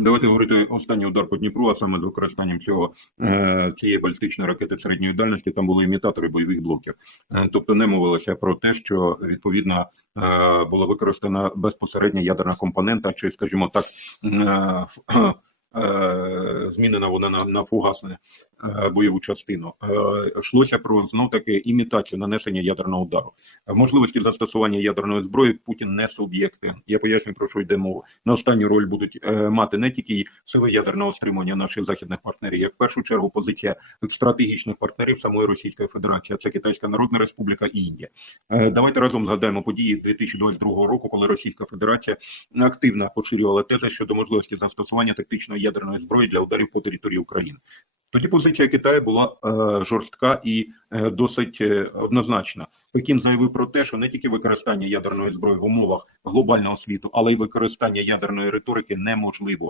Давайте говорити останній удар по Дніпру, а саме з використанням цього е, цієї балістичної ракети середньої дальності. Там були імітатори бойових блоків. Е, тобто не мовилося про те, що відповідно е, була використана безпосередня ядерна компонента, чи, скажімо так, змінена вона на, на фугасне е, бойову частину. Е, йшлося про знов таки імітацію нанесення ядерного удару. Можливості застосування ядерної зброї Путін не суб'єкти. Я поясню про що йде мова. На останню роль будуть е, мати не тільки сили ядерного стримування наших західних партнерів, як в першу чергу позиція стратегічних партнерів самої Російської Федерації, це Китайська Народна Республіка і Індія. Е, давайте разом згадаємо події 2022 року, коли Російська Федерація активно поширювала тези щодо можливості застосування тактичної ядерної зброї для ударів по території України. Тоді позиція Китаю була е, жорстка і е, досить е, однозначна. Пекін заявив про те, що не тільки використання ядерної зброї в умовах глобального світу, але й використання ядерної риторики неможливо.